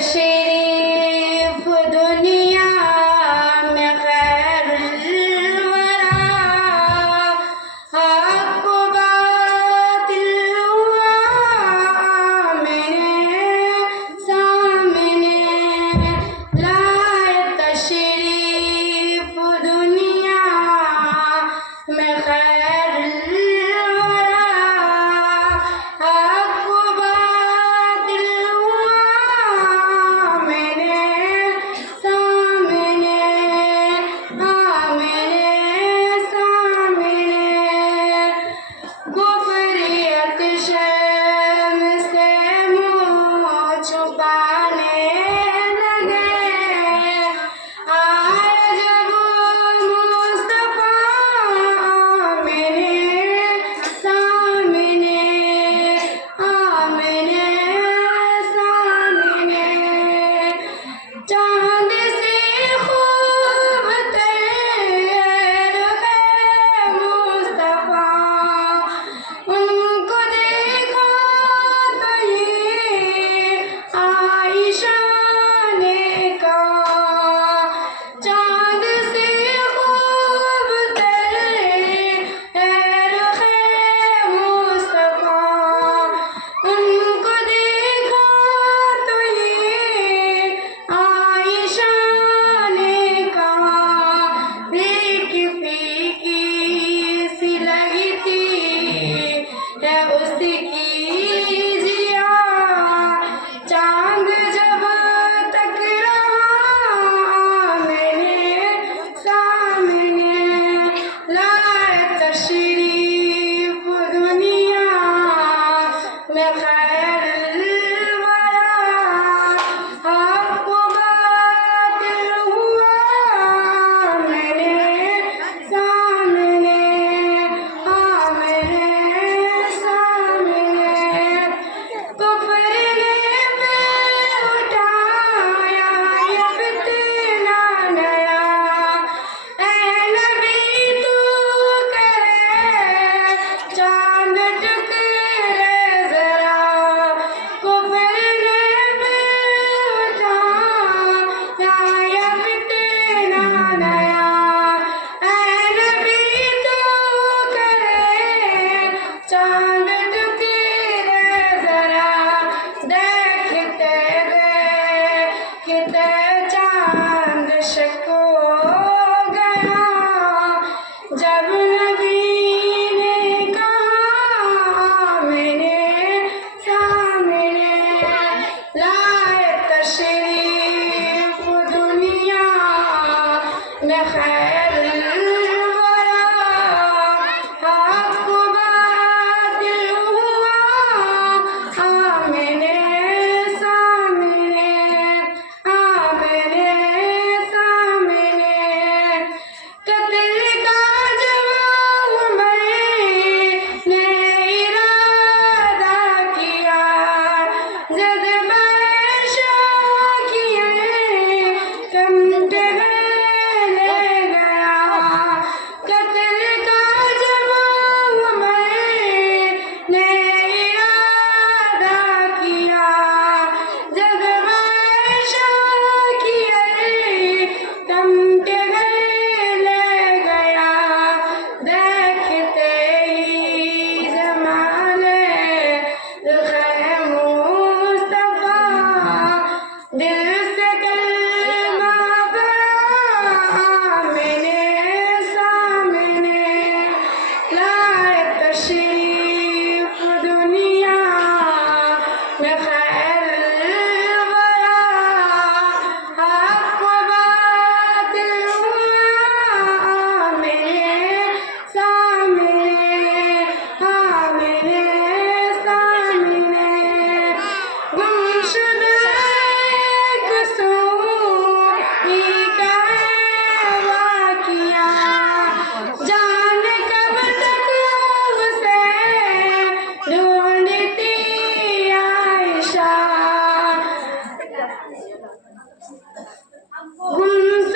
तशरीफ दुनिया में खैरुल वरा, हक बातिल हुआ मेरे सामने, लाए तशरीफ दुनिया में खैरुल वरा, हक बातिल हुआ मेरे सामने, मेरे सामने। गुफरियत शर्म से मुँह छुपाने लगे, आए जब मुस्तफा मेरे सामने, मेरे सामने। चांद से खूबतर है मुस्तफा, उनको देखा तो ये आयशा ने कहा, चांद से खूबतर है मुस्तफा, उनको देखा तो ये आयशा ने कहा, फीकी फीकी सी लगी थी है उसकी जिया, चांद जब टकरा मेरे सामने, लाए तशरीफ दुनिया में खैरुल वरा, हक बातिल हुआ मेरे सामने, मेरे सामने। कुफ्र ने पे उठाया ये फितना नया, ऐ नबी तू करे चांद टुकड़े जरा, कुफ्र ने पे उठाया ये फितना नया, ऐ नबी तू करे चांद टुकड़े जरा, देखते देखते चांद शक हो गया, जब नबी ने कहा मेरे सामने, लाए तशरीफ दुनिया में खैरुल वरा, हक बातिल हुआ मेरे सामने, मेरे सामने। कत्ल का जब मैंने इरादा किया, जज्बा शौकिए कंटे ले गया, कत्ल का जब मैंने इरादा किया, जज्बा शौकिए कंटे ले गया, देखते ही जमाने रुखे मुस्तफा, दिल से कलमा पड़ा मेरे सामने, लाए तशरीफ दुनिया में खैरुल वरा, हक बातिल हुआ मेरे सामने, मेरे सामने। गुमशुदा एक सूरी का वाक़िया, जाने कब तक उसे ढूंढती आयशा, गुम